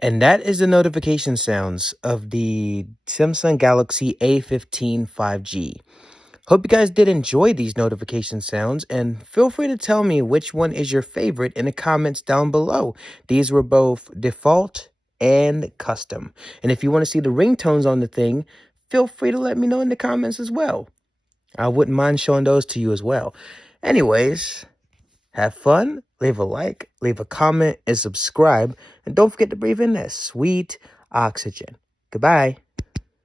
And that is the notification sounds of the Samsung Galaxy A15 5G. Hope you guys did enjoy these notification sounds, and feel free to tell me which one is your favorite in the comments down below. These were both default and custom. And if you want to see the ringtones on the thing, feel free to let me know in the comments as well. I wouldn't mind showing those to you as well. Anyways, have fun, leave a like, leave a comment, and subscribe. And don't forget to breathe in that sweet oxygen. Goodbye.